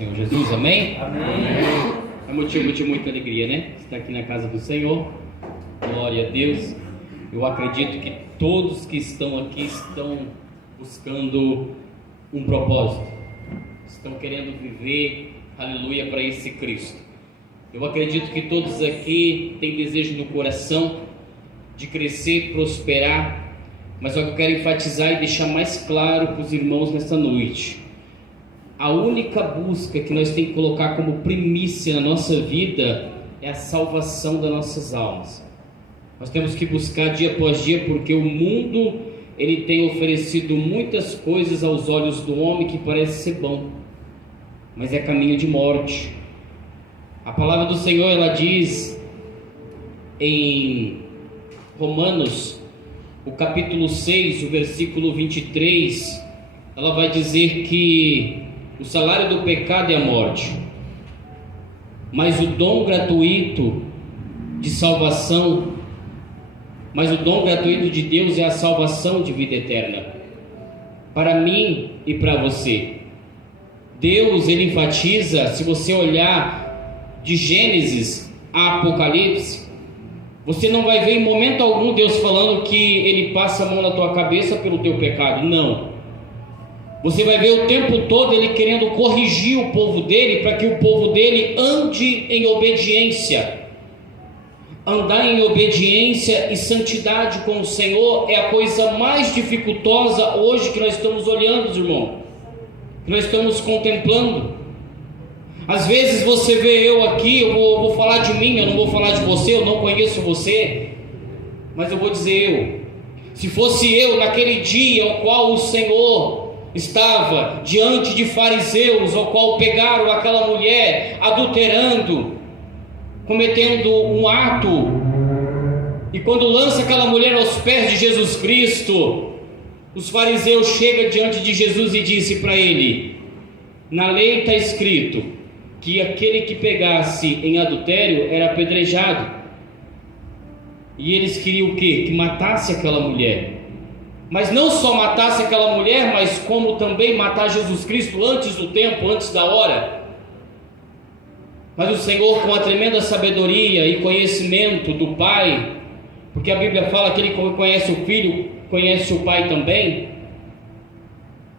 Senhor Jesus, amém? Amém. É motivo de muita alegria, né? Estar aqui na casa do Senhor. Glória a Deus. Eu acredito que todos que estão aqui estão buscando um propósito. Estão querendo viver, aleluia, para esse Cristo. Eu acredito que todos aqui têm desejo no coração de crescer, prosperar. Mas eu quero enfatizar e deixar mais claro para os irmãos nesta noite. A única busca que nós temos que colocar como primícia na nossa vida é a salvação das nossas almas. Nós temos que buscar dia após dia, porque o mundo ele tem oferecido muitas coisas aos olhos do homem que parece ser bom, mas é caminho de morte. A palavra do Senhor ela diz em Romanos, o capítulo 6, o versículo 23, ela vai dizer que o salário do pecado é a morte, mas o dom gratuito de salvação, mas o dom gratuito de Deus é a salvação de vida eterna, para mim e para você. Deus, ele enfatiza, se você olhar de Gênesis a Apocalipse, você não vai ver em momento algum Deus falando que ele passa a mão na tua cabeça pelo teu pecado, não. Você vai ver o tempo todo ele querendo corrigir o povo dele, para que o povo dele ande em obediência. Andar em obediência e santidade com o Senhor é a coisa mais dificultosa hoje que nós estamos olhando, irmão, que nós estamos contemplando. Às vezes você vê eu aqui, eu vou falar de mim, eu não vou falar de você, eu não conheço você, mas eu vou dizer eu. Se fosse eu naquele dia ao qual o Senhor estava diante de fariseus, ao qual pegaram aquela mulher adulterando, cometendo um ato, e quando lança aquela mulher aos pés de Jesus Cristo, os fariseus chegam diante de Jesus e dizem para ele: na lei está escrito que aquele que pegasse em adultério era apedrejado, e eles queriam o quê? Que matasse aquela mulher. Mas não só matasse aquela mulher, mas como também matar Jesus Cristo antes do tempo, antes da hora. Mas o Senhor, com a tremenda sabedoria e conhecimento do Pai, porque a Bíblia fala que Ele conhece o Filho, conhece o Pai também,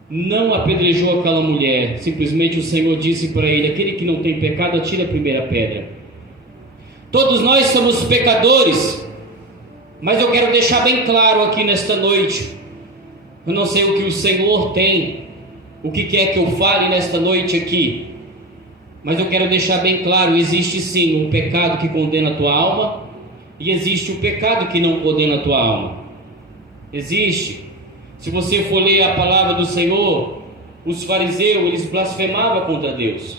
não apedrejou aquela mulher. Simplesmente o Senhor disse para ele: aquele que não tem pecado, atire a primeira pedra. Todos nós somos pecadores, mas eu quero deixar bem claro aqui nesta noite. Eu não sei o que o Senhor tem, o que quer que eu fale nesta noite aqui, mas eu quero deixar bem claro: existe sim um pecado que condena a tua alma, e existe o pecado que não condena a tua alma. Existe. Se você for ler a palavra do Senhor, os fariseus, eles blasfemavam contra Deus.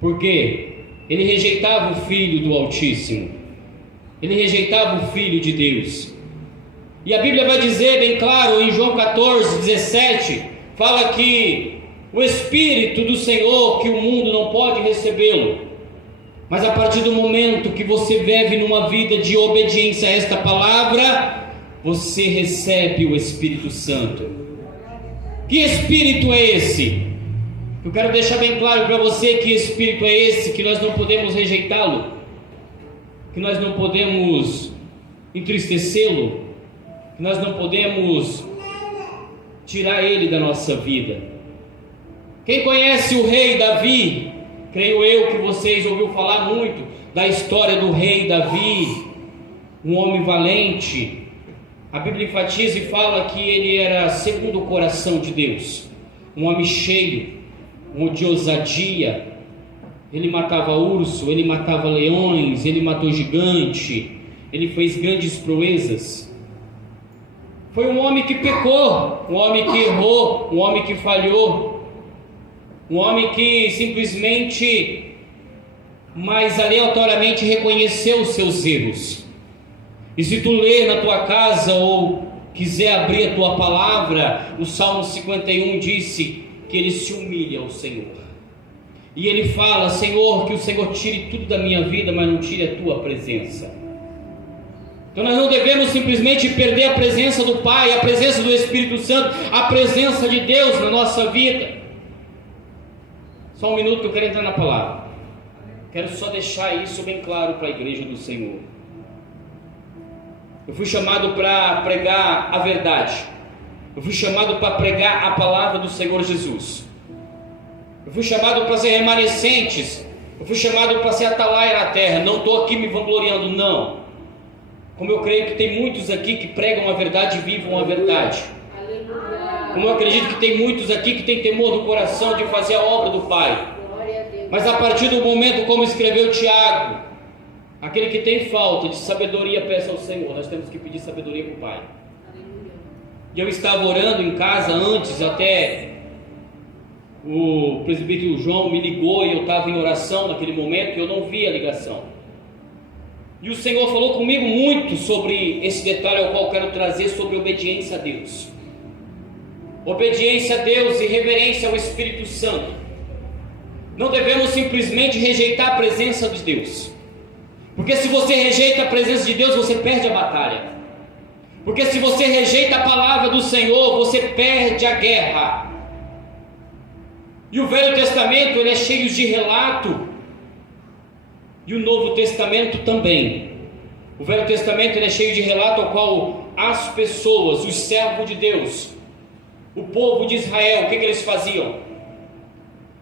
Por quê? Ele rejeitava o Filho do Altíssimo, ele rejeitava o Filho de Deus. E a Bíblia vai dizer bem claro em João 14, 17, fala que o Espírito do Senhor, que o mundo não pode recebê-lo, mas a partir do momento que você vive numa vida de obediência a esta palavra, você recebe o Espírito Santo. Que Espírito é esse? Eu quero deixar bem claro para você que Espírito é esse, que nós não podemos rejeitá-lo, que nós não podemos entristecê-lo, que nós não podemos tirar ele da nossa vida. Quem conhece o rei Davi, creio eu que vocês ouviram falar muito da história do rei Davi, um homem valente. A Bíblia enfatiza e fala que ele era segundo o coração de Deus, um homem cheio de ousadia. Ele matava urso, ele matava leões, ele matou gigante, ele fez grandes proezas. Foi um homem que pecou, um homem que errou, um homem que falhou, um homem que simplesmente, mas aleatoriamente reconheceu os seus erros. E se tu ler na tua casa ou quiser abrir a tua palavra, o Salmo 51 disse que ele se humilha ao Senhor. E ele fala: Senhor, que o Senhor tire tudo da minha vida, mas não tire a tua presença. Então nós não devemos simplesmente perder a presença do Pai, a presença do Espírito Santo, a presença de Deus na nossa vida. Só um minuto que eu quero entrar na palavra. Quero só deixar isso bem claro para a igreja do Senhor. Eu fui chamado para pregar a verdade. Eu fui chamado para pregar a palavra do Senhor Jesus. Eu fui chamado para ser remanescentes. Eu fui chamado para ser atalaia na terra. Não estou aqui me vangloriando, não. Como eu creio que tem muitos aqui que pregam a verdade e vivam a verdade. Como eu acredito que tem muitos aqui que têm temor do coração de fazer a obra do Pai. Mas a partir do momento, como escreveu Tiago, aquele que tem falta de sabedoria, peça ao Senhor. Nós temos que pedir sabedoria para o Pai. E eu estava orando em casa antes, até o presbítero João me ligou e eu estava em oração naquele momento e eu não vi a ligação. E o Senhor falou comigo muito sobre esse detalhe ao qual eu quero trazer, sobre obediência a Deus. Obediência a Deus e reverência ao Espírito Santo. Não devemos simplesmente rejeitar a presença de Deus, porque se você rejeita a presença de Deus, você perde a batalha. Porque se você rejeita a palavra do Senhor, você perde a guerra. E o Velho Testamento ele é cheio de relato, e o Novo Testamento também. O Velho Testamento ele é cheio de relato ao qual as pessoas, os servos de Deus, o povo de Israel, o que eles faziam?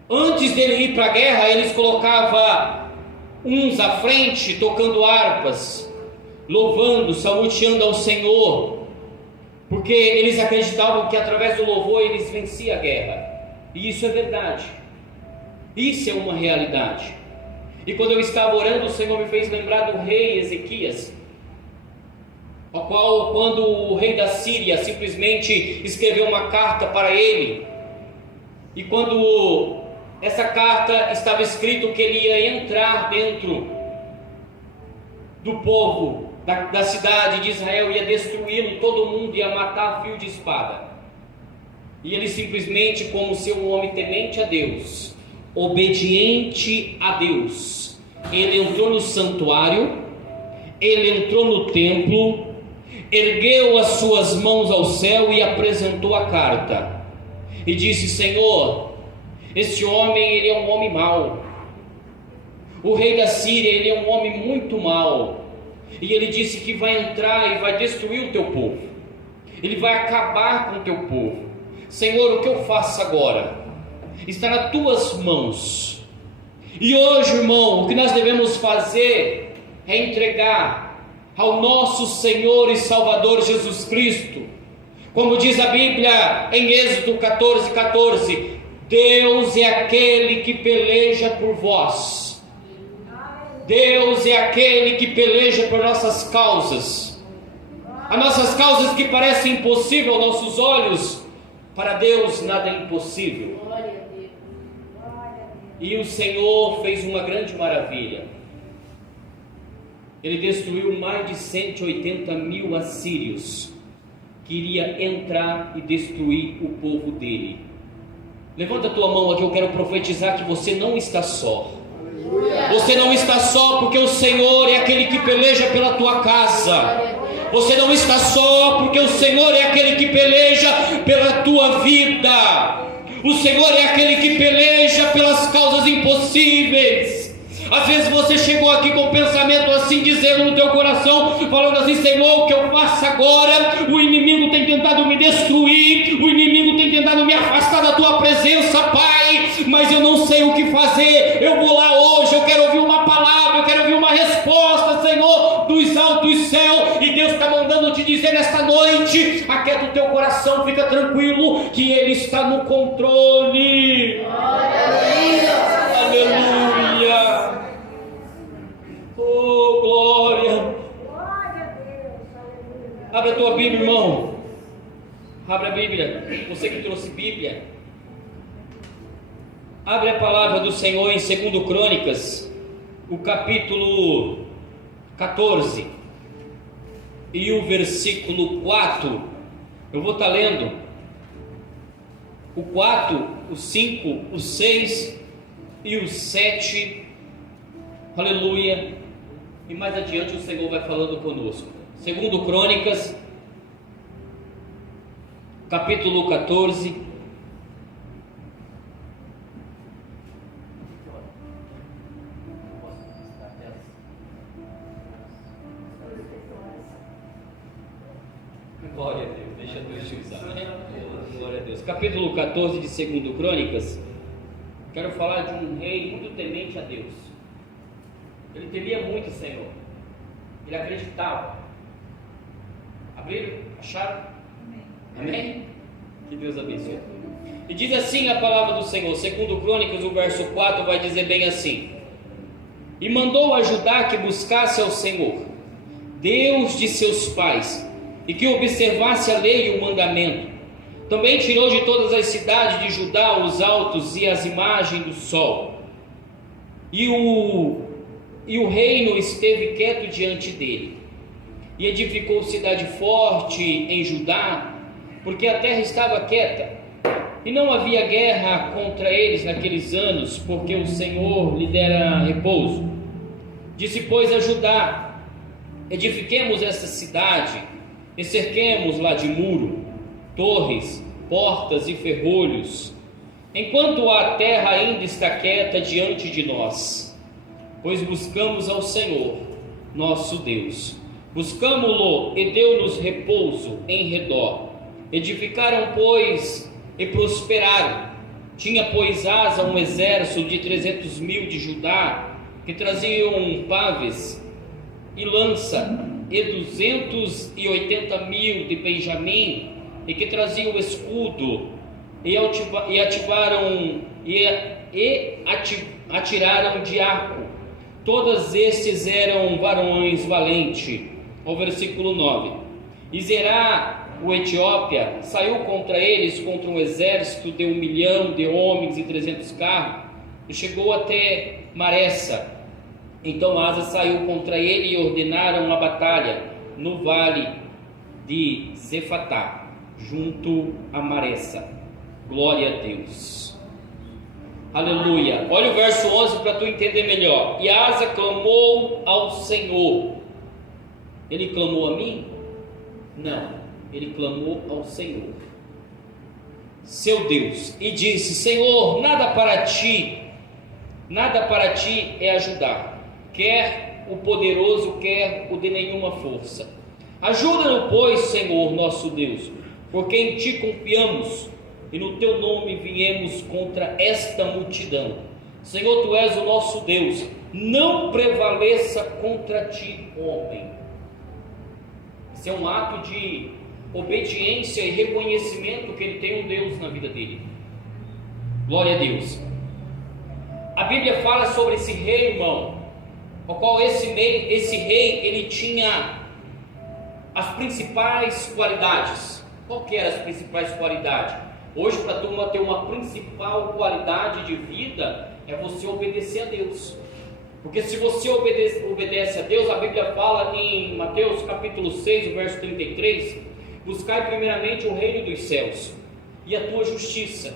Antes dele ir para a guerra, eles colocavam uns à frente, tocando harpas, louvando, salmodiando ao Senhor, porque eles acreditavam que através do louvor eles venciam a guerra. E isso é verdade. Isso é uma realidade. E quando eu estava orando, o Senhor me fez lembrar do rei Ezequias, ao qual, quando o rei da Síria simplesmente escreveu uma carta para ele, e quando essa carta estava escrito que ele ia entrar dentro do povo da cidade de Israel, ia destruí-lo, todo mundo ia matar a fio de espada. E ele simplesmente, como ser um homem temente a Deus, obediente a Deus, ele entrou no santuário, ele entrou no templo, ergueu as suas mãos ao céu e apresentou a carta, e disse: Senhor, este homem, ele é um homem mau. O rei da Síria, ele é um homem muito mau. E ele disse que vai entrar e vai destruir o teu povo. Ele vai acabar com o teu povo. Senhor, o que eu faço agora? Está nas tuas mãos. E hoje, irmão, o que nós devemos fazer é entregar ao nosso Senhor e Salvador Jesus Cristo. Como diz a Bíblia em Êxodo 14:14, Deus é aquele que peleja por vós. Deus é aquele que peleja por nossas causas. As nossas causas que parecem impossíveis aos nossos olhos, para Deus nada é impossível. E o Senhor fez uma grande maravilha. Ele destruiu mais de 180 mil assírios, que iria entrar e destruir o povo dele. Levanta a tua mão aqui, eu quero profetizar que você não está só. Você não está só, porque o Senhor é aquele que peleja pela tua casa. Você não está só, porque o Senhor é aquele que peleja pela tua vida. O Senhor é aquele que peleja pelas causas impossíveis. Às vezes você chegou aqui com um pensamento assim, dizendo no teu coração, falando assim: Senhor, o que eu faço agora? O inimigo tem tentado me destruir, o inimigo tem tentado me afastar da tua presença, Pai, mas eu não sei o que fazer. Eu vou lá hoje, eu quero ouvir uma palavra, eu quero ouvir uma resposta, Senhor, dos altos céus. E Deus está mandando te dizer nesta noite: aquieta o teu coração, fica tranquilo, que Ele está no controle. Aleluia. Aleluia. Oh, glória. Abre a tua Bíblia, irmão. Abre a Bíblia. Você que trouxe Bíblia, abre a palavra do Senhor em 2 Crônicas, o capítulo 14 e o versículo 4. Eu vou estar lendo o 4, o 5, o 6 e o 7. Aleluia. E mais adiante o Senhor vai falando conosco. 2 Crônicas, capítulo 14, Deus. Capítulo 14 de 2 Crônicas. Quero falar de um rei muito temente a Deus. Ele temia muito o Senhor. Ele acreditava. Abriram? Acharam? Amém? Que Deus abençoe. E diz assim a palavra do Senhor, 2 Crônicas, o verso 4 vai dizer bem assim: e mandou a Judá que buscasse ao Senhor, Deus de seus pais, e que observasse a lei e o mandamento. Também tirou de todas as cidades de Judá os altos e as imagens do sol. E o reino esteve quieto diante dele. E edificou cidade forte em Judá, porque a terra estava quieta. E não havia guerra contra eles naqueles anos, porque o Senhor lhe dera repouso. Disse, pois, a Judá: edifiquemos esta cidade, e cerquemos-la de muro, torres, portas e ferrolhos, enquanto a terra ainda está quieta diante de nós. Pois buscamos ao Senhor, nosso Deus. Buscamo-lo e deu-nos repouso em redor. Edificaram, pois, e prosperaram. Tinha, pois, asa um exército de 300.000 de Judá, que traziam paves e lança, e 280.000 de Benjamim, e que traziam escudo, e atiraram de arco. Todos estes eram varões valentes. Ao versículo 9: e Zerá, o Etiópia, saiu contra eles, contra um exército de 1 milhão de homens e 300 carros, e chegou até Maressa. Então Asa saiu contra ele e ordenaram a batalha no vale de Zefatá, junto a Maressa. Glória a Deus. Aleluia. Olha o verso 11 para tu entender melhor. E Asa clamou ao Senhor. Ele clamou a mim? Não, ele clamou ao Senhor, seu Deus, e disse: Senhor, nada para ti é ajudar, quer o poderoso, quer o de nenhuma força. Ajuda-nos, pois, Senhor nosso Deus, porque em ti confiamos, e no teu nome viemos contra esta multidão. Senhor, tu és o nosso Deus, não prevaleça contra ti, homem. Esse é um ato de obediência e reconhecimento que ele tem um Deus na vida dele. Glória a Deus. A Bíblia fala sobre esse rei, irmão, o qual esse rei, ele tinha as principais qualidades. Qual que eram as principais qualidades? Hoje, para a turma ter uma principal qualidade de vida, é você obedecer a Deus. Porque se você obedece a Deus, a Bíblia fala em Mateus capítulo 6, o verso 33, buscai primeiramente o reino dos céus e a tua justiça,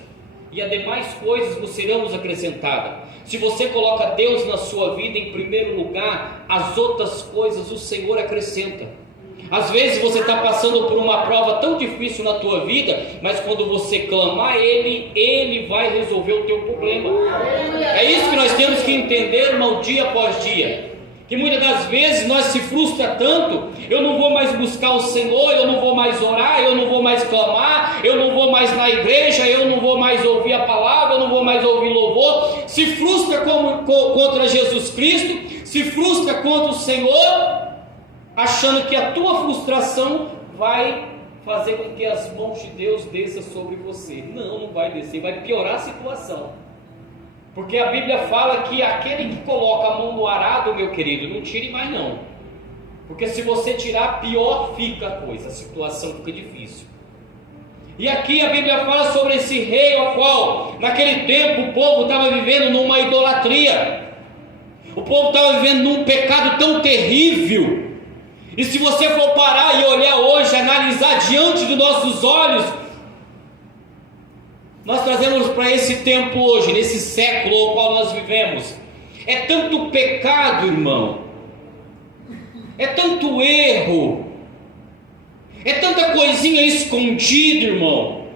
e as demais coisas vos serão acrescentadas. Se você coloca Deus na sua vida em primeiro lugar, as outras coisas o Senhor acrescenta. Às vezes você está passando por uma prova tão difícil na tua vida, mas quando você clamar a Ele vai resolver o teu problema. É isso que nós temos que entender, irmão, dia após dia. Que muitas das vezes nós se frustra tanto: eu não vou mais buscar o Senhor, eu não vou mais orar, eu não vou mais clamar, eu não vou mais na igreja, eu não vou mais ouvir a palavra, eu não vou mais ouvir louvor. Se frustra contra Jesus Cristo, se frustra contra o Senhor, achando que a tua frustração vai fazer com que as mãos de Deus desçam sobre você. Não vai descer, vai piorar a situação. Porque a Bíblia fala que aquele que coloca a mão no arado, meu querido, não tire mais não. Porque se você tirar, pior fica a coisa, a situação fica difícil. E aqui a Bíblia fala sobre esse rei, ao qual naquele tempo o povo estava vivendo numa idolatria. O povo estava vivendo num pecado tão terrível. E se você for parar e olhar hoje, analisar diante dos nossos olhos, nós trazemos para esse tempo hoje, nesse século ao qual nós vivemos, é tanto pecado, irmão, é tanto erro, é tanta coisinha escondida, irmão,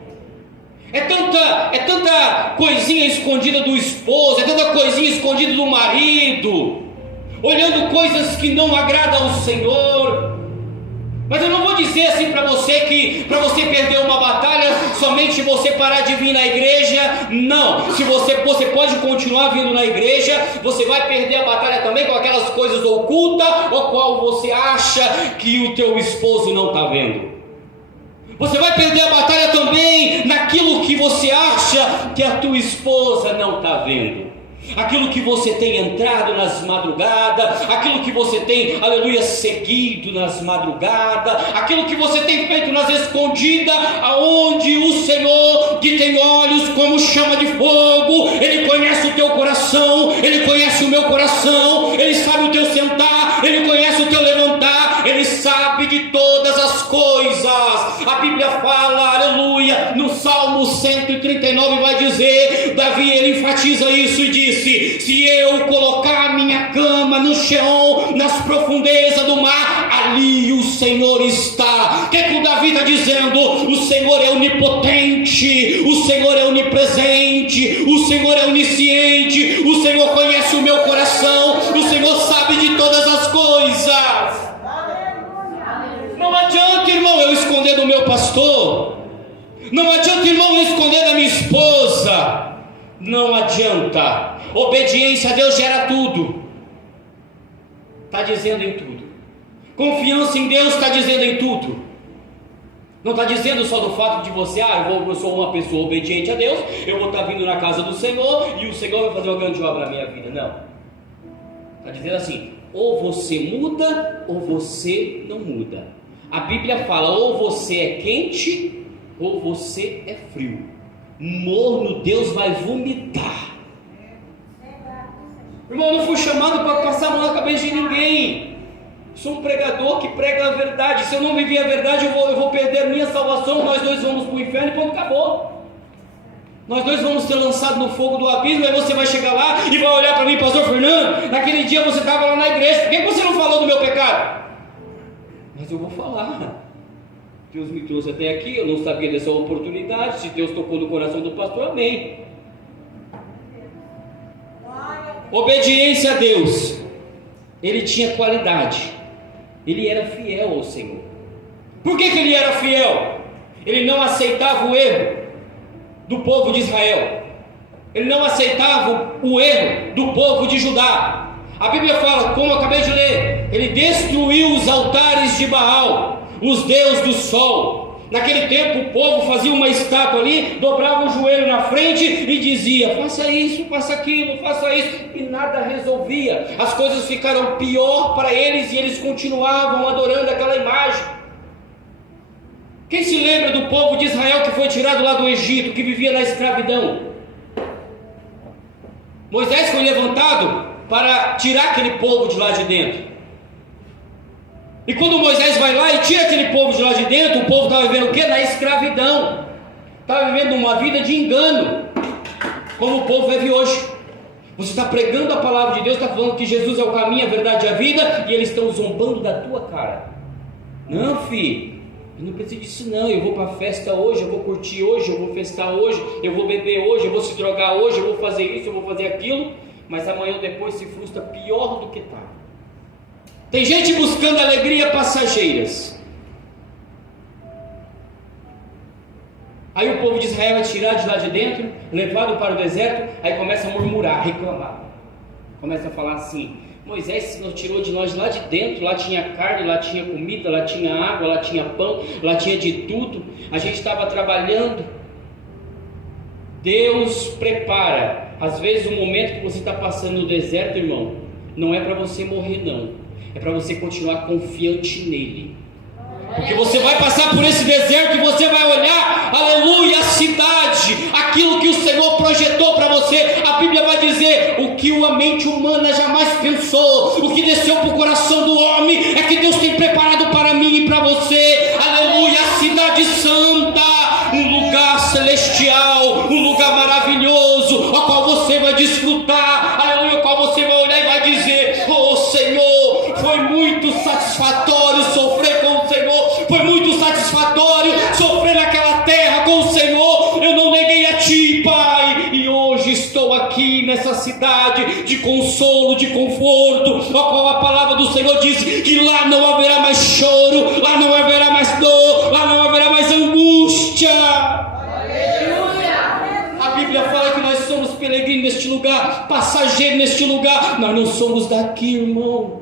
é tanta coisinha escondida do esposo, é tanta coisinha escondida do marido, olhando coisas que não agradam ao Senhor. Mas eu não vou dizer assim para você que para você perder uma batalha, somente você parar de vir na igreja. Não, se você pode continuar vindo na igreja, você vai perder a batalha também com aquelas coisas ocultas, o qual você acha que o teu esposo não está vendo. Você vai perder a batalha também naquilo que você acha que a tua esposa não está vendo. Aquilo que você tem entrado nas madrugadas, aquilo que você tem, aleluia, seguido nas madrugadas, aquilo que você tem feito nas escondidas, aonde o Senhor, que tem olhos como chama de fogo, Ele conhece o teu coração, Ele conhece o meu coração, Ele sabe o teu sentar, Ele conhece o teu levantar, Ele sabe de todas as coisas. A Bíblia fala, aleluia, no Salmo 139 vai dizer, Davi ele enfatiza isso e diz: se eu colocar a minha cama no chão, nas profundezas do mar, ali o Senhor está. O que o Davi está dizendo? O Senhor é onipotente, o Senhor é onipresente, o Senhor é onisciente, o Senhor conhece o meu coração, o Senhor sabe de todas as coisas. Não adianta, irmão, eu esconder do meu pastor, não adianta, irmão, eu esconder da minha esposa, não adianta. Obediência a Deus gera tudo. Está dizendo em tudo. Confiança em Deus está dizendo em tudo. Não está dizendo só do fato de você, eu sou uma pessoa obediente a Deus, eu vou estar vindo na casa do Senhor e o Senhor vai fazer uma grande obra na minha vida. Não. Está dizendo assim, ou você muda ou você não muda. A Bíblia fala, ou você é quente ou você é frio. Morno Deus vai vomitar. Irmão, eu não fui chamado para passar a mão na cabeça de ninguém. Sou um pregador que prega a verdade. Se eu não viver a verdade, eu vou perder a minha salvação. Nós dois vamos para o inferno e pronto, acabou. Nós dois vamos ser lançados no fogo do abismo. Aí você vai chegar lá e vai olhar para mim, pastor Fernando, naquele dia você estava lá na igreja, por que você não falou do meu pecado? Mas eu vou falar. Deus me trouxe até aqui, eu não sabia dessa oportunidade. Se Deus tocou no coração do pastor, amém. Obediência a Deus. Ele tinha qualidade. Ele era fiel ao Senhor. Por que ele era fiel? Ele não aceitava o erro do povo de Israel. Ele não aceitava o erro do povo de Judá. A Bíblia fala, como eu acabei de ler, ele destruiu os altares de Baal, os deuses do sol. Naquele tempo o povo fazia uma estátua ali, dobrava o joelho na frente e dizia, faça isso, faça aquilo, faça isso, e nada resolvia. As coisas ficaram pior para eles e eles continuavam adorando aquela imagem. Quem se lembra do povo de Israel que foi tirado lá do Egito, que vivia na escravidão? Moisés foi levantado para tirar aquele povo de lá de dentro. E quando Moisés vai lá e tira aquele povo de lá de dentro, o povo estava vivendo o quê? Na escravidão. Estava vivendo uma vida de engano, como o povo vive hoje. Você está pregando a palavra de Deus, está falando que Jesus é o caminho, a verdade e a vida, e eles estão zombando da tua cara. Não, filho, eu não preciso disso não. Eu vou para a festa hoje, eu vou curtir hoje, eu vou festar hoje, eu vou beber hoje, eu vou se drogar hoje, eu vou fazer isso, eu vou fazer aquilo, mas amanhã ou depois se frustra pior do que está. Tem gente buscando alegria passageiras. Aí o povo de Israel é tirado de lá de dentro, levado para o deserto, aí começa a murmurar, reclamar. Começa a falar assim, Moisés nos tirou de nós lá de dentro, lá tinha carne, lá tinha comida, lá tinha água, lá tinha pão, lá tinha de tudo, a gente estava trabalhando. Deus prepara, às vezes o momento que você está passando no deserto, irmão, não é para você morrer não, é para você continuar confiante nele. Porque você vai passar por esse deserto e você vai olhar, aleluia, a cidade, aquilo que o Senhor projetou para você. A Bíblia vai dizer, o que a mente humana jamais pensou, o que desceu para o coração do homem, é que Deus tem preparado para mim e para você, aleluia, a cidade santa, um lugar celestial, um lugar maravilhoso, a qual você vai desfrutar, aleluia, a qual você vai olhar e vai dizer, oh Senhor, foi muito satisfatório sofrer com o Senhor, foi muito satisfatório sofrer naquela terra com o Senhor, eu não neguei a Ti, Pai, e hoje estou aqui aqui nessa cidade de consolo, de conforto, a qual a palavra do Senhor diz que lá não haverá mais choro, lá não haverá mais dor, lá não haverá mais angústia. A Bíblia fala que nós somos peregrinos neste lugar, passageiros neste lugar. Nós não somos daqui, irmão.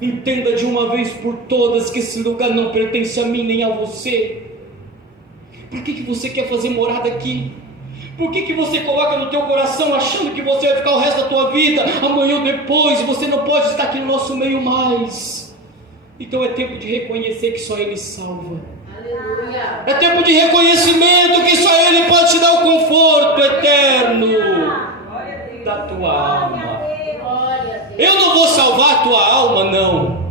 Entenda de uma vez por todas que esse lugar não pertence a mim nem a você. Por que você quer fazer morada aqui? Por que você coloca no teu coração achando que você vai ficar o resto da tua vida, amanhã ou depois, e você não pode estar aqui no nosso meio mais? Então é tempo de reconhecer que só Ele salva. Aleluia. É tempo de reconhecimento que só Ele pode te dar o conforto eterno da tua alma. Eu não vou salvar a tua alma, não.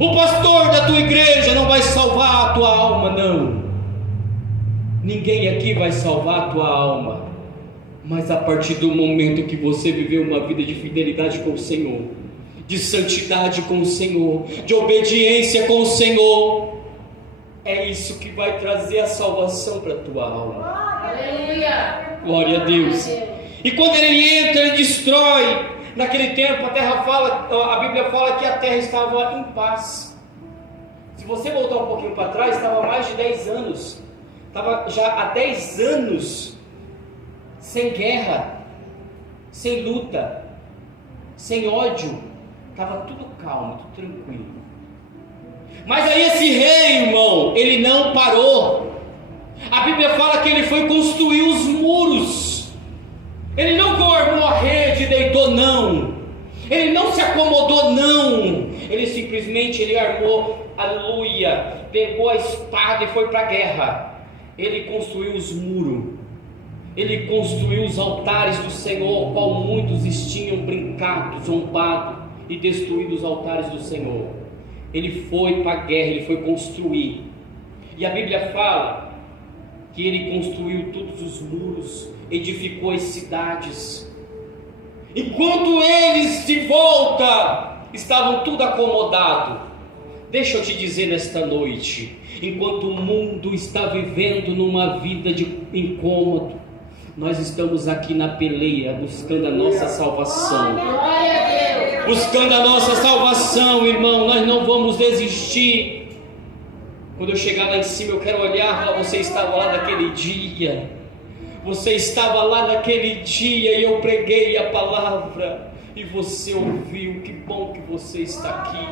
O pastor da tua igreja não vai salvar a tua alma, não. Ninguém aqui vai salvar a tua alma. Mas a partir do momento que você viveu uma vida de fidelidade com o Senhor, de santidade com o Senhor, de obediência com o Senhor, é isso que vai trazer a salvação para a tua alma. Aleluia! Glória a Deus. E quando Ele entra, Ele destrói. Naquele tempo a Bíblia fala que a terra estava em paz. Se você voltar um pouquinho para trás, estava há mais de 10 anos. Estava já há 10 anos sem guerra, sem luta, sem ódio. Estava tudo calmo, tudo tranquilo. Mas aí esse rei, irmão, ele não parou. A Bíblia fala que ele foi construir os muros. Ele não armou a rede e deitou, não. Ele não se acomodou, não. Ele simplesmente armou, aleluia, pegou a espada e foi para a guerra. Ele construiu os muros. Ele construiu os altares do Senhor, ao qual muitos tinham brincado, zombado e destruído os altares do Senhor. Ele foi para a guerra, ele foi construir. E a Bíblia fala que ele construiu todos os muros, edificou as cidades. Enquanto eles de volta estavam tudo acomodado, deixa eu te dizer nesta noite, enquanto o mundo está vivendo numa vida de incômodo, nós estamos aqui na peleia, buscando a nossa salvação. Buscando a nossa salvação, irmão, nós não vamos desistir. Quando eu chegar lá em cima, eu quero olhar e falar: você estava lá naquele dia. Você estava lá naquele dia e eu preguei a palavra e você ouviu. Que bom que você está aqui.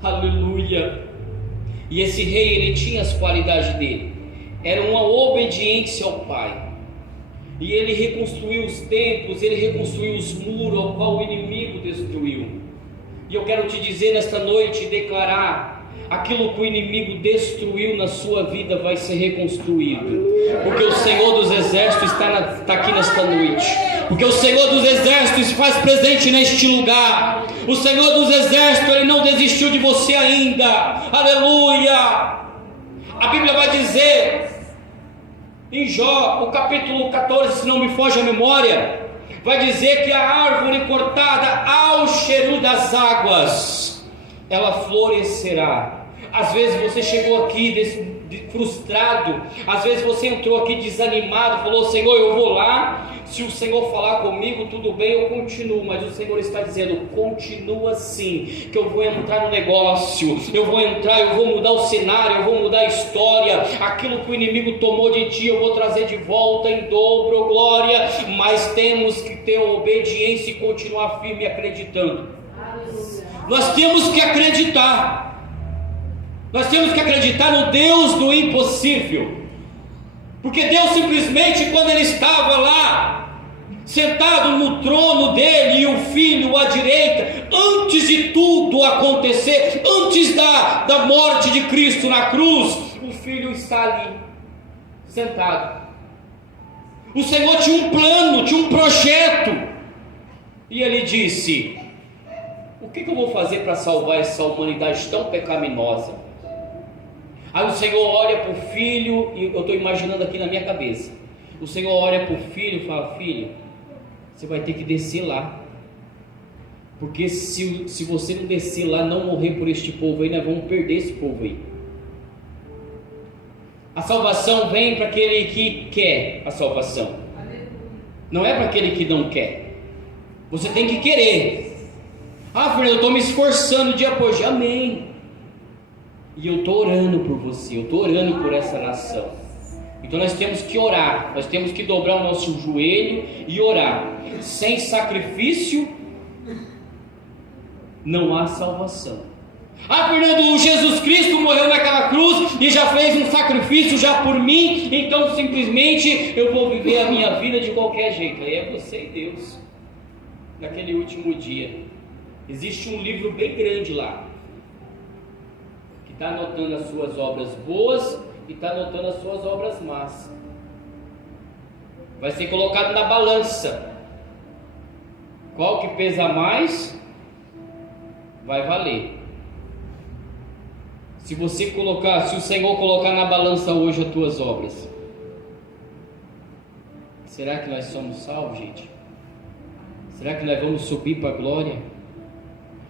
Aleluia. E esse rei, ele tinha as qualidades dele. Era uma obediência ao Pai. E ele reconstruiu os templos, ele reconstruiu os muros ao qual o inimigo destruiu. E eu quero te dizer nesta noite, declarar: aquilo que o inimigo destruiu na sua vida vai ser reconstruído. Porque o Senhor dos Exércitos está aqui nesta noite. Porque o Senhor dos Exércitos se faz presente neste lugar. O Senhor dos Exércitos, Ele não desistiu de você ainda. Aleluia! A Bíblia vai dizer em Jó, o capítulo 14, se não me foge a memória, vai dizer que a árvore cortada ao cheiro das águas, ela florescerá. Às vezes você chegou aqui frustrado, às vezes você entrou aqui desanimado, falou: Senhor, eu vou lá, se o Senhor falar comigo, tudo bem, eu continuo. Mas o Senhor está dizendo: continua assim, que eu vou entrar no negócio, eu vou entrar, eu vou mudar o cenário, eu vou mudar a história. Aquilo que o inimigo tomou de ti, eu vou trazer de volta em dobro, glória. Mas temos que ter obediência e continuar firme acreditando. Nós temos que acreditar. Nós temos que acreditar no Deus do impossível. Porque Deus simplesmente, quando Ele estava lá, sentado no trono dele e o Filho à direita, antes de tudo acontecer, antes da morte de Cristo na cruz, o Filho está ali, sentado. O Senhor tinha um plano, tinha um projeto. E Ele disse: o que eu vou fazer para salvar essa humanidade tão pecaminosa? Aí o Senhor olha para o filho, e eu estou imaginando aqui na minha cabeça, o Senhor olha para o filho e fala: filho, você vai ter que descer lá, porque se você não descer lá, não morrer por este povo aí, nós vamos perder esse povo aí. A salvação vem para aquele que quer a salvação. Não é para aquele que não quer. Você tem que querer. Ah, Fernando, eu estou me esforçando dia após dia. Amém. E eu estou orando por você, eu estou orando por essa nação. Então nós temos que orar, nós temos que dobrar o nosso joelho e orar. Sem sacrifício não há salvação. Ah, Fernando, Jesus Cristo morreu naquela cruz e já fez um sacrifício já por mim, então simplesmente eu vou viver a minha vida de qualquer jeito. Aí é você e Deus. Naquele último dia existe um livro bem grande lá, que está anotando as suas obras boas e está anotando as suas obras más. Vai ser colocado na balança. Qual que pesa mais vai valer. Se o Senhor colocar na balança hoje as tuas obras, será que nós somos salvos, gente? Será que nós vamos subir para a glória?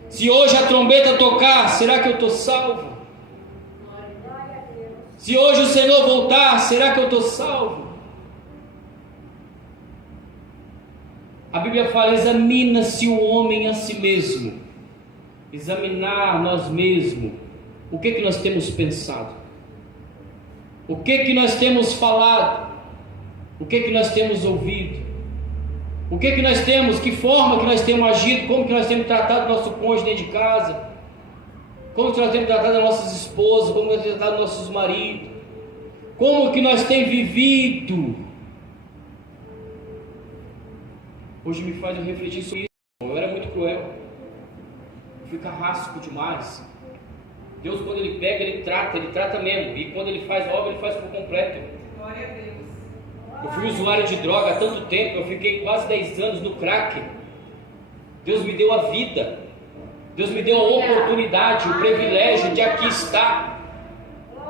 Se hoje a trombeta tocar, será que eu estou salvo? Se hoje o Senhor voltar, será que eu estou salvo? A Bíblia fala: examina-se o homem a si mesmo. Examinar nós mesmos. O que nós temos pensado? O que nós temos falado? O que nós temos ouvido? O que nós temos, que forma que nós temos agido? Como que nós temos tratado o nosso cônjuge dentro de casa? Como que nós temos tratado as nossas esposas? Como nós temos tratado nossos maridos? Como que nós temos vivido? Hoje me faz eu refletir sobre isso. Eu era muito cruel. Eu fui carrasco demais. Deus, quando Ele pega, Ele trata mesmo. E quando Ele faz a obra, Ele faz por completo. Glória a Deus. Eu fui usuário de droga há tanto tempo, eu fiquei quase 10 anos no crack. Deus me deu a vida. Deus me deu a oportunidade, o privilégio de aqui estar.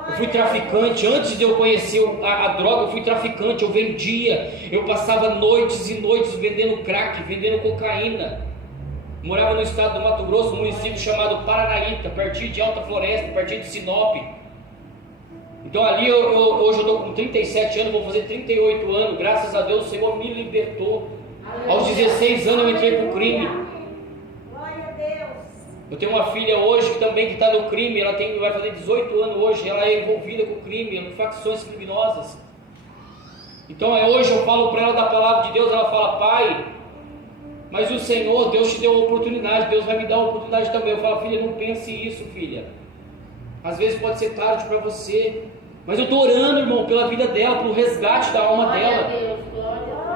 Eu fui traficante, antes de eu conhecer a droga, eu fui traficante, eu vendia. Eu passava noites e noites vendendo crack, vendendo cocaína. Morava no estado do Mato Grosso, um município chamado Paranaíta, pertinho de Alta Floresta, pertinho de Sinop. Então ali hoje eu estou com 37 anos, vou fazer 38 anos. Graças a Deus o Senhor me libertou. Aos 16 anos eu entrei para o crime. Eu tenho uma filha hoje que também está no crime. Ela vai fazer 18 anos hoje. Ela é envolvida com o crime, em facções criminosas. Então hoje eu falo para ela da palavra de Deus. Ela fala: pai, mas o Senhor, Deus te deu a oportunidade, Deus vai me dar a oportunidade também. Eu falo: filha, não pense isso, filha. Às vezes pode ser tarde para você, mas eu estou orando, irmão, pela vida dela, pelo resgate da alma dela.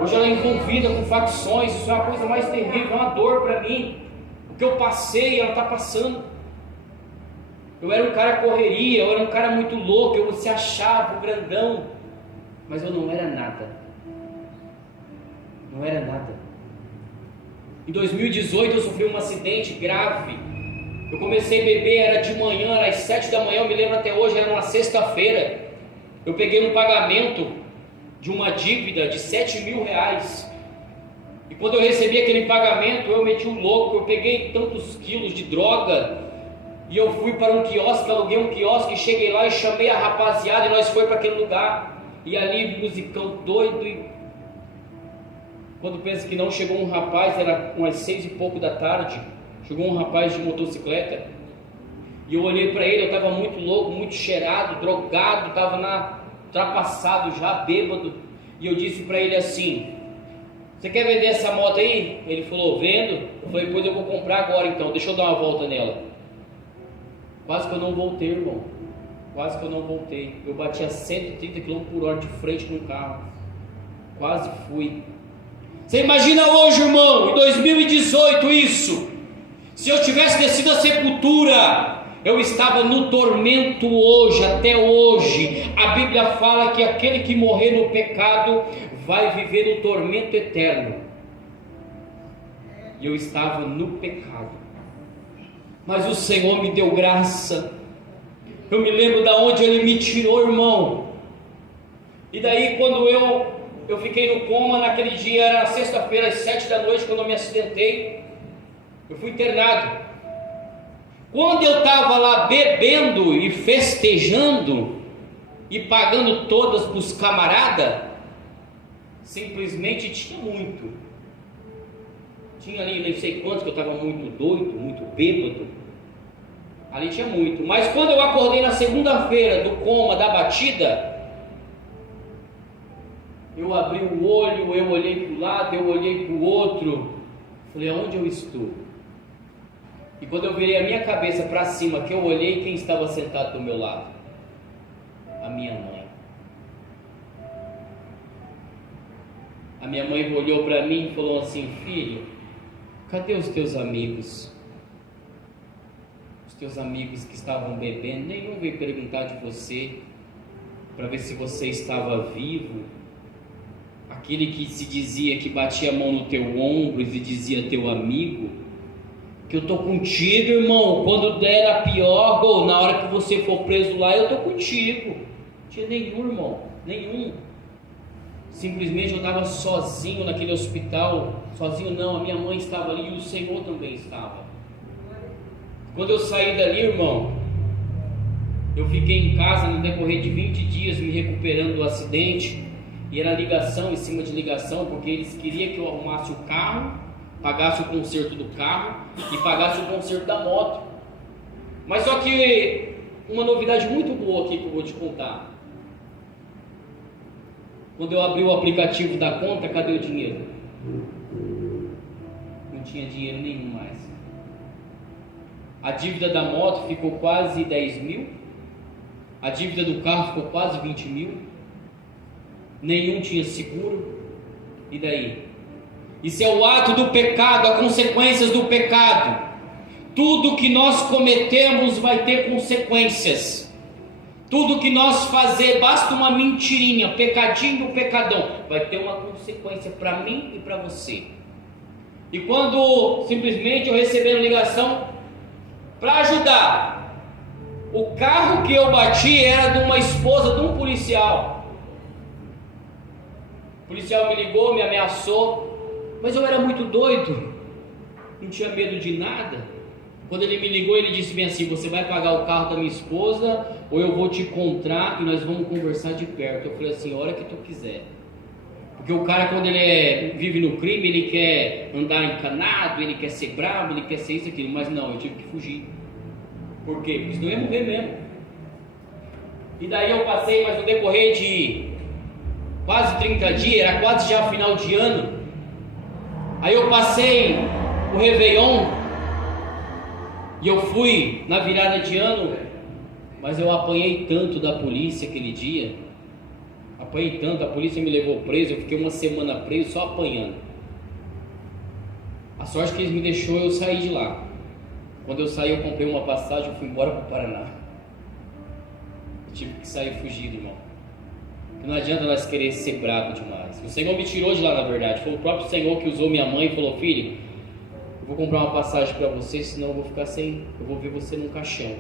Hoje ela é envolvida com facções, isso é uma coisa mais terrível, é uma dor para mim. O que eu passei, ela está passando. Eu era um cara correria, eu era um cara muito louco, eu se achava o grandão, mas eu não era nada. Não era nada. Em 2018 eu sofri um acidente grave. Eu comecei a beber, era de manhã, era às 7 da manhã, eu me lembro até hoje, era uma sexta-feira. Eu peguei um pagamento de uma dívida de 7 mil reais. E quando eu recebi aquele pagamento, eu meti um louco, eu peguei tantos quilos de droga. E eu fui para um quiosque, aluguei um quiosque, cheguei lá e chamei a rapaziada e nós fomos para aquele lugar. E ali, musicão doido. E quando pensa que não, chegou um rapaz, era umas 6 e pouco da tarde. Chegou um rapaz de motocicleta. E eu olhei para ele, eu estava muito louco, muito cheirado, drogado, estava ultrapassado já, bêbado. E eu disse para ele assim: você quer vender essa moto aí? Ele falou: vendo. Eu falei: pois eu vou comprar agora então, deixa eu dar uma volta nela. Quase que eu não voltei, irmão. Quase que eu não voltei. Eu bati a 130 km por hora de frente no carro. Quase fui. Você imagina hoje, irmão, em 2018 isso. Se eu tivesse descido a sepultura, eu estava no tormento hoje, até hoje. A Bíblia fala que aquele que morrer no pecado vai viver no tormento eterno. E eu estava no pecado. Mas o Senhor me deu graça. Eu me lembro de onde Ele me tirou, irmão. E daí quando eu fiquei no coma, naquele dia, era sexta-feira, às 7 da noite, quando eu me acidentei. Eu fui internado. Quando eu estava lá bebendo e festejando e pagando todas para os camaradas, simplesmente tinha muito. Tinha ali não sei quantos, que eu estava muito doido, muito bêbado. Ali tinha muito. Mas quando eu acordei na segunda-feira do coma, da batida, eu abri o olho, eu olhei para o lado, eu olhei para o outro. Falei, aonde eu estou? E quando eu virei a minha cabeça para cima, que eu olhei, quem estava sentado do meu lado? A minha mãe. A minha mãe olhou para mim e falou assim, filho, cadê os teus amigos? Os teus amigos que estavam bebendo, nenhum veio perguntar de você, para ver se você estava vivo. Aquele que se dizia, que batia a mão no teu ombro e dizia teu amigo, que eu estou contigo, irmão, quando der a pior, ou na hora que você for preso lá, eu estou contigo. Não tinha nenhum, irmão, nenhum. Simplesmente eu estava sozinho naquele hospital. Sozinho não, a minha mãe estava ali e o Senhor também estava. Quando eu saí dali, irmão, eu fiquei em casa no decorrer de 20 dias me recuperando do acidente. E era ligação em cima de ligação, porque eles queriam que eu arrumasse o carro, pagasse o conserto do carro e pagasse o conserto da moto. Mas só que uma novidade muito boa aqui que eu vou te contar. Quando eu abri o aplicativo da conta, cadê o dinheiro? Não tinha dinheiro nenhum mais. A dívida da moto ficou quase 10 mil. A dívida do carro ficou quase 20 mil. Nenhum tinha seguro. E daí? Isso é o ato do pecado, as consequências do pecado. Tudo que nós cometemos vai ter consequências. Tudo que nós fazer, basta uma mentirinha, pecadinho, pecadão, vai ter uma consequência para mim e para você. E quando simplesmente eu recebi a ligação para ajudar, o carro que eu bati era de uma esposa de um policial. O policial me ligou, me ameaçou, mas eu era muito doido, não tinha medo de nada. Quando ele me ligou, ele disse bem assim, você vai pagar o carro da minha esposa, ou eu vou te encontrar e nós vamos conversar de perto. Eu falei assim, a hora que tu quiser. Porque o cara, quando ele vive no crime, ele quer andar encanado, ele quer ser bravo, ele quer ser isso, aquilo, mas não, eu tive que fugir. Por quê? Porque senão eu ia morrer mesmo. E daí eu passei, mas no decorrer de quase 30 dias, era quase já final de ano. Aí eu passei o Réveillon e eu fui na virada de ano, mas eu apanhei tanto da polícia aquele dia, apanhei tanto, a polícia me levou preso, eu fiquei uma semana preso só apanhando. A sorte que eles me deixou, eu saí de lá. Quando eu saí, eu comprei uma passagem e fui embora para o Paraná. Eu tive que sair fugido, irmão. Porque não adianta nós querer ser bravo demais. O Senhor me tirou de lá, na verdade. Foi o próprio Senhor que usou minha mãe e falou, filho, eu vou comprar uma passagem para você, senão eu vou ficar sem, eu vou ver você num caixão.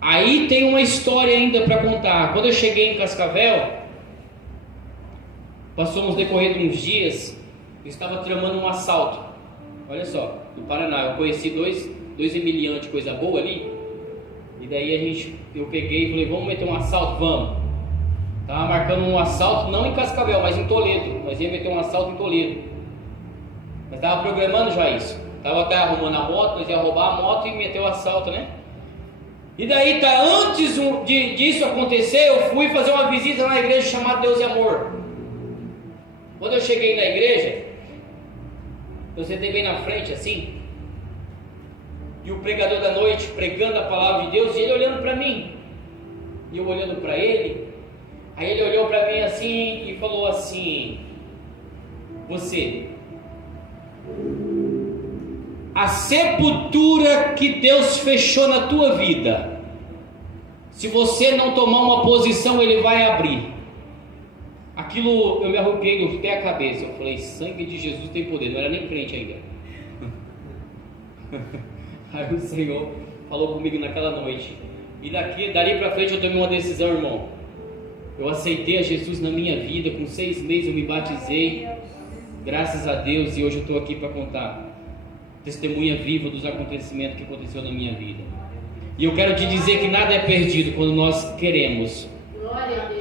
Aí tem uma história ainda para contar. Quando eu cheguei em Cascavel, passou uns decorrer de uns dias, eu estava tramando um assalto. Olha só, do Paraná, eu conheci dois emiliantes, coisa boa ali. E daí eu peguei e falei, vamos meter um assalto? Vamos. Estava marcando um assalto, não em Cascavel, mas em Toledo. Nós íamos meter um assalto em Toledo. Nós estava programando já isso. Estava até arrumando a moto, nós íamos roubar a moto e meter o assalto, né? E daí, antes disso acontecer, eu fui fazer uma visita na igreja chamada Deus e Amor. Quando eu cheguei na igreja, eu sentei bem na frente assim, e o pregador da noite pregando a palavra de Deus, e ele olhando para mim, e eu olhando para ele. Aí ele olhou para mim assim e falou assim, você, a sepultura que Deus fechou na tua vida, se você não tomar uma posição, Ele vai abrir. Aquilo, eu me arruguei do pé à cabeça. Eu falei, sangue de Jesus tem poder. Não era nem crente ainda. Aí o Senhor falou comigo naquela noite. E dali para frente eu tomei uma decisão, irmão. Eu aceitei a Jesus na minha vida. Com 6 meses eu me batizei. Graças a Deus. E hoje eu estou aqui para contar testemunha viva dos acontecimentos que aconteceu na minha vida. E eu quero te dizer que nada é perdido quando nós queremos.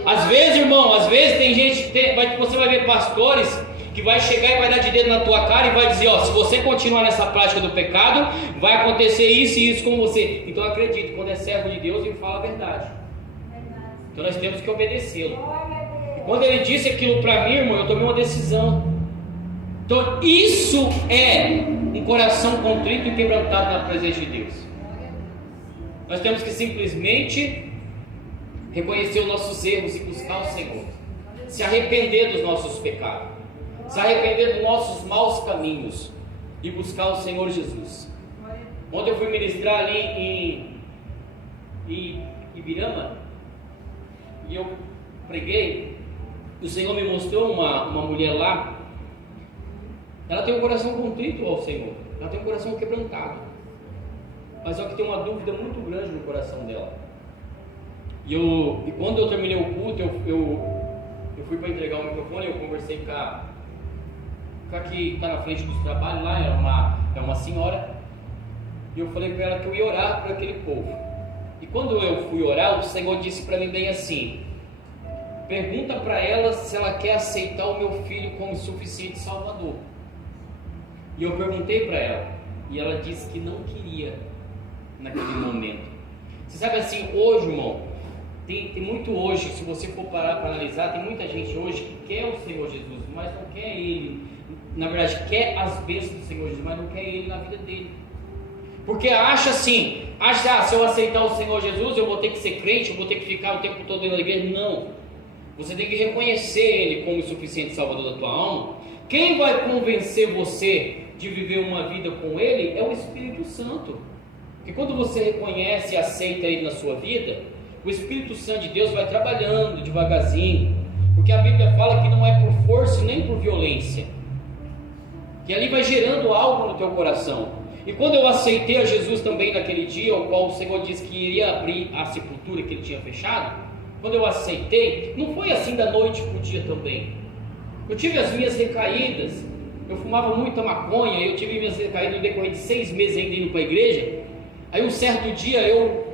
Às vezes, irmão, tem gente, você vai ver pastores que vai chegar e vai dar de dedo na tua cara e vai dizer, ó, se você continuar nessa prática do pecado, vai acontecer isso e isso com você. Então acredite, quando é servo de Deus, ele fala a verdade. Então nós temos que obedecê-lo. E quando ele disse aquilo para mim, irmão, eu tomei uma decisão. Então isso é um coração contrito e quebrantado na presença de Deus. Nós temos que simplesmente reconhecer os nossos erros e buscar o Senhor, se arrepender dos nossos pecados, se arrepender dos nossos maus caminhos e buscar o Senhor Jesus. Ontem eu fui ministrar ali em Ibirama e eu preguei. O Senhor me mostrou uma mulher lá. Ela tem um coração contrito ao Senhor, ela tem um coração quebrantado, mas só que tem uma dúvida muito grande no coração dela. E quando eu terminei o culto, eu fui para entregar o microfone. Eu conversei com a que está na frente dos trabalhos lá, é uma senhora, e eu falei para ela que eu ia orar por aquele povo. E quando eu fui orar, o Senhor disse para mim bem assim: pergunta para ela se ela quer aceitar o meu filho como suficiente salvador. E eu perguntei para ela, e ela disse que não queria naquele momento. Você sabe assim, hoje, irmão, tem muito hoje, se você for parar para analisar, tem muita gente hoje que quer o Senhor Jesus, mas não quer Ele. Na verdade, quer as bênçãos do Senhor Jesus, mas não quer Ele na vida dele. Porque acha, se eu aceitar o Senhor Jesus, eu vou ter que ser crente, eu vou ter que ficar o tempo todo dentro da igreja. Não. Você tem que reconhecer Ele como o suficiente salvador da tua alma. Quem vai convencer você de viver uma vida com Ele é o Espírito Santo. Porque quando você reconhece e aceita Ele na sua vida, o Espírito Santo de Deus vai trabalhando devagarzinho. Porque a Bíblia fala que não é por força nem por violência, que ali vai gerando algo no teu coração. E quando eu aceitei a Jesus também naquele dia, ao qual o Senhor disse que iria abrir a sepultura que Ele tinha fechado, quando eu aceitei, não foi assim da noite para o dia também. Eu tive as minhas recaídas. Eu fumava muita maconha, eu tive minhas recaídas no decorrer de 6 meses ainda indo para a igreja. Aí um certo dia eu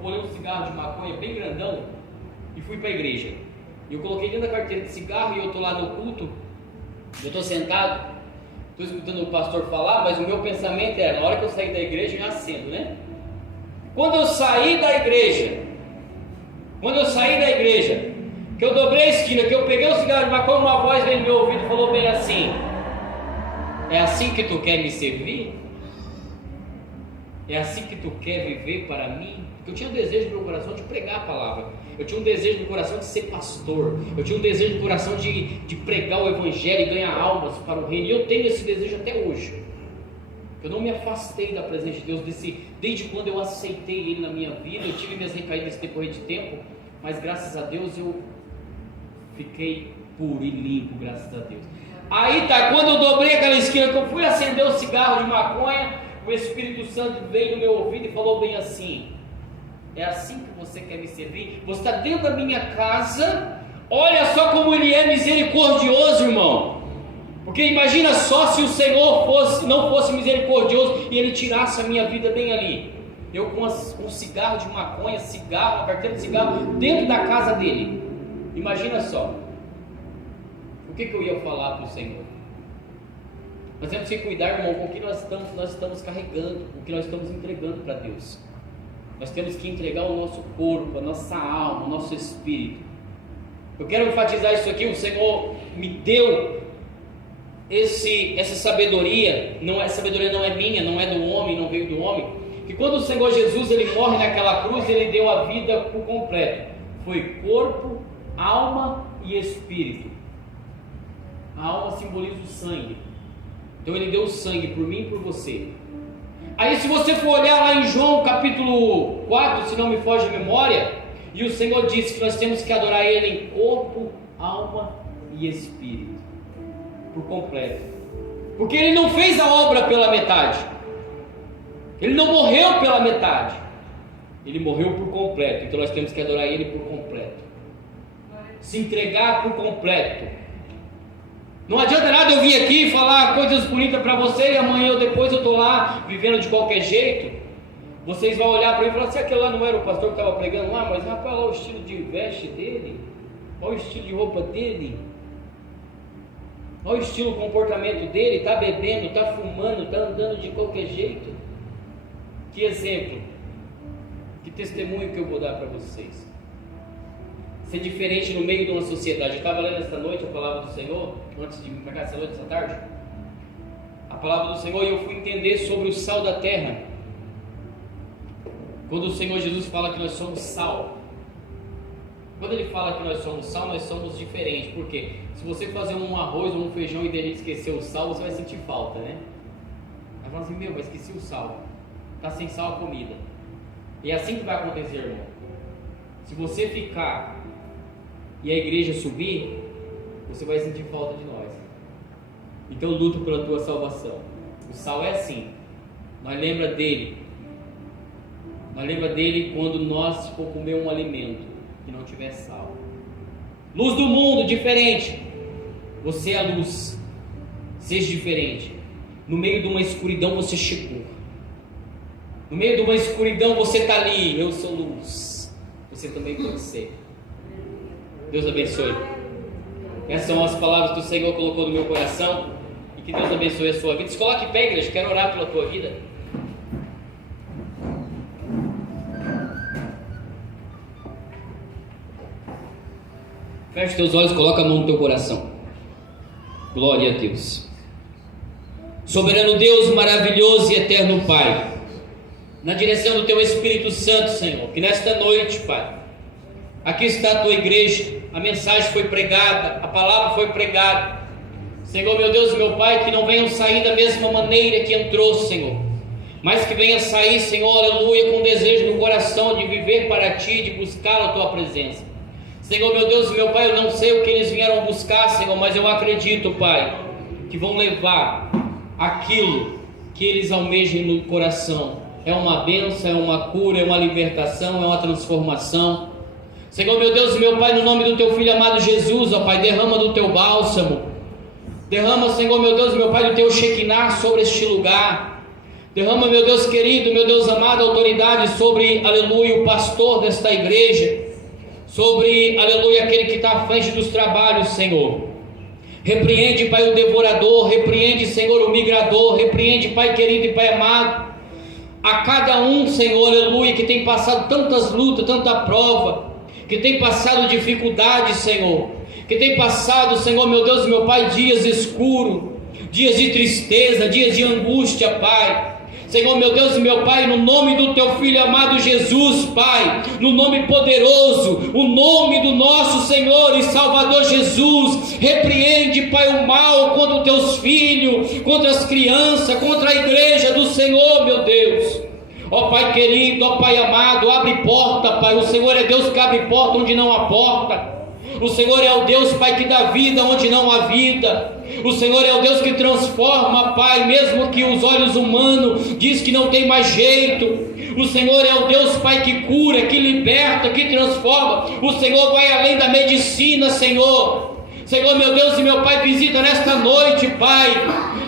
bolei um cigarro de maconha bem grandão e fui para a igreja. Eu coloquei dentro da carteira de cigarro e eu estou lá no culto, eu estou sentado, estou escutando o pastor falar, mas o meu pensamento era, na hora que eu sair da igreja, eu já acendo, né? Quando eu saí da igreja, que eu dobrei a esquina, que eu peguei o cigarro de maconha, uma voz veio no meu ouvido e falou bem assim: é assim que tu quer me servir? É assim que tu quer viver para mim? Porque eu tinha um desejo no meu coração de pregar a palavra. Eu tinha um desejo no coração de ser pastor. Eu tinha um desejo no coração de pregar o evangelho e ganhar almas para o reino. E eu tenho esse desejo até hoje. Eu não me afastei da presença de Deus desde quando eu aceitei Ele na minha vida. Eu tive minhas recaídas nesse decorrer de tempo, mas graças a Deus eu fiquei puro e limpo, graças a Deus. Aí tá, quando eu dobrei aquela esquina, que eu fui acender o cigarro de maconha, o Espírito Santo veio no meu ouvido e falou bem assim: é assim que você quer me servir? Você está dentro da minha casa, olha só como Ele é misericordioso, irmão. Porque imagina só se o Senhor não fosse misericordioso e Ele tirasse a minha vida bem ali. Eu com um cigarro de maconha, a carteira de cigarro, dentro da casa dele. Imagina só. O que eu ia falar para o Senhor? Nós temos que cuidar, irmão, com o que nós estamos carregando, o que nós estamos entregando para Deus. Nós temos que entregar o nosso corpo, a nossa alma, o nosso espírito. Eu quero enfatizar isso aqui. O Senhor me deu essa sabedoria. Sabedoria não é minha, não é do homem, não veio do homem. Que quando o Senhor Jesus ele morre naquela cruz, Ele deu a vida por completo. Foi corpo, alma e espírito. A alma simboliza o sangue. Então Ele deu o sangue por mim e por você. Aí se você for olhar lá em João capítulo 4, se não me foge a memória, e o Senhor disse que nós temos que adorar Ele em corpo, alma e espírito, por completo. Porque Ele não fez a obra pela metade. Ele não morreu pela metade. Ele morreu por completo. Então nós temos que adorar Ele por completo. Se entregar por completo. Não adianta nada eu vir aqui falar coisas bonitas para você e amanhã ou depois eu estou lá vivendo de qualquer jeito. Vocês vão olhar para mim e falar: se aquele lá não era o pastor que estava pregando lá, mas rapaz, olha o estilo de veste dele, olha o estilo de roupa dele, olha o estilo, o comportamento dele, está bebendo, está fumando, está andando de qualquer jeito. Que exemplo, que testemunho que eu vou dar para vocês? Ser diferente no meio de uma sociedade. Eu estava lendo esta noite a palavra do Senhor, antes de vir para cá, essa noite, essa tarde, a palavra do Senhor, e eu fui entender sobre o sal da terra. Quando o Senhor Jesus fala que nós somos sal, quando Ele fala que nós somos sal, nós somos diferentes. Por quê? Se você fazer um arroz ou um feijão e de repente esquecer o sal, você vai sentir falta, né? Vai falar assim: meu, mas esqueci o sal, está sem sal a comida. E é assim que vai acontecer, irmão. Se você ficar e a igreja subir, você vai sentir falta de nós. Então luto pela tua salvação. O sal é assim, nós lembra dele quando nós for comer um alimento que não tiver sal. Luz do mundo, diferente. Você é a luz, seja diferente. No meio de uma escuridão você chegou, no meio de uma escuridão você está ali. Eu sou luz, você também pode ser. Deus abençoe. Essas são as palavras que o Senhor colocou no meu coração, e que Deus abençoe a sua vida. Se coloque em pé, igreja, quero orar pela tua vida. Feche teus olhos, coloca a mão no teu coração. Glória a Deus. Soberano Deus, maravilhoso e eterno Pai, na direção do teu Espírito Santo, Senhor, que nesta noite, Pai, aqui está a tua igreja, a mensagem foi pregada, a palavra foi pregada, Senhor, meu Deus e meu Pai, que não venham sair da mesma maneira que entrou, Senhor, mas que venha sair, Senhor, aleluia, com desejo no coração de viver para Ti, de buscar a Tua presença. Senhor, meu Deus e meu Pai, eu não sei o que eles vieram buscar, Senhor, mas eu acredito, Pai, que vão levar aquilo que eles almejam no coração. É uma bênção, é uma cura, é uma libertação, é uma transformação. Senhor, meu Deus e meu Pai, no nome do Teu Filho amado Jesus, ó Pai, derrama do Teu bálsamo, derrama, Senhor, meu Deus e meu Pai, do Teu Shekinah sobre este lugar. Derrama, meu Deus querido, meu Deus amado, autoridade sobre, aleluia, o pastor desta igreja, sobre, aleluia, aquele que está à frente dos trabalhos, Senhor. Repreende, Pai, o devorador, repreende, Senhor, o migrador, repreende, Pai querido e Pai amado, a cada um, Senhor, aleluia, que tem passado tantas lutas, tanta prova, que tem passado dificuldades, Senhor, que tem passado, Senhor, meu Deus e meu Pai, dias escuros, dias de tristeza, dias de angústia, Pai. Senhor, meu Deus e meu Pai, no nome do Teu Filho amado Jesus, Pai, no nome poderoso, o nome do nosso Senhor e Salvador Jesus, repreende, Pai, o mal contra os Teus filhos, contra as crianças, contra a igreja do Senhor, meu Deus. Ó Pai querido, ó Pai amado, abre porta, Pai. O Senhor é Deus que abre porta onde não há porta. O Senhor é o Deus, Pai, que dá vida onde não há vida. O Senhor é o Deus que transforma, Pai, mesmo que os olhos humanos diz que não tem mais jeito. O Senhor é o Deus, Pai, que cura, que liberta, que transforma. O Senhor vai além da medicina, Senhor. Senhor, meu Deus e meu Pai, visita nesta noite, Pai,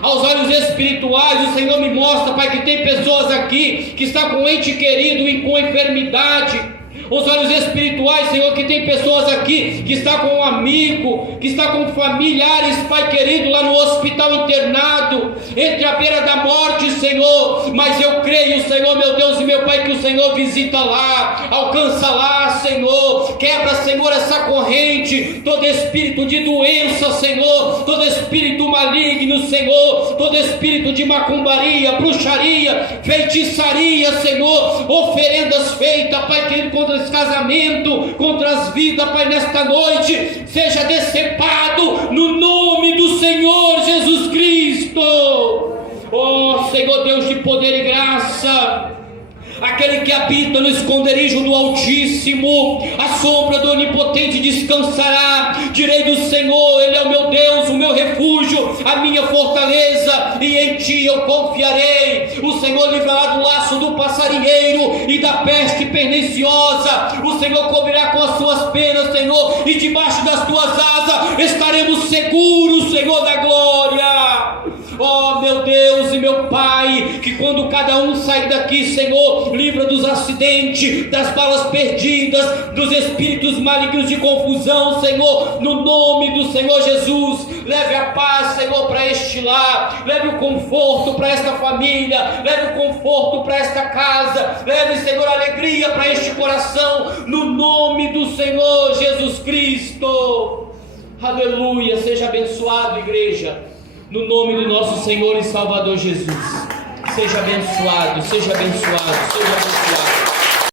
aos olhos espirituais. O Senhor me mostra, Pai, que tem pessoas aqui que está com um ente querido e com enfermidade. Os olhos espirituais, Senhor, que tem pessoas aqui que está com um amigo, que está com familiares, Pai querido, lá no hospital internado, entre a beira da morte, Senhor. Mas eu creio, Senhor, meu Deus e meu Pai, que o Senhor visita lá, alcança lá, Senhor, quebra, Senhor, essa corrente, todo espírito de doença, Senhor, todo espírito maligno, Senhor, todo espírito de macumbaria, bruxaria, feitiçaria, Senhor, oferendas feitas, Pai querido, contra esse casamento, contra as vidas, Pai, nesta noite, seja decepado no nome do Senhor Jesus Cristo. Oh Senhor Deus de poder e graça, aquele que habita no esconderijo do Altíssimo, a sombra do Onipotente descansará. Direi do Senhor, Ele é o meu Deus, o meu refúgio, a minha fortaleza, e em Ti eu confiarei. O Senhor livrará do laço do passarinheiro e da peste perniciosa. O Senhor cobrirá com as Suas penas, Senhor, e debaixo das Tuas asas estaremos seguros, Senhor da glória. Oh meu Deus e meu Pai, que quando cada um sai daqui, Senhor, livra dos acidentes, das balas perdidas, dos espíritos malignos de confusão, Senhor, no nome do Senhor Jesus. Leve a paz, Senhor, para este lar, leve o conforto para esta família, leve o conforto para esta casa, leve, Senhor, alegria para este coração, no nome do Senhor Jesus Cristo. Aleluia, seja abençoado, igreja, no nome do nosso Senhor e Salvador Jesus. Seja abençoado, seja abençoado, seja abençoado.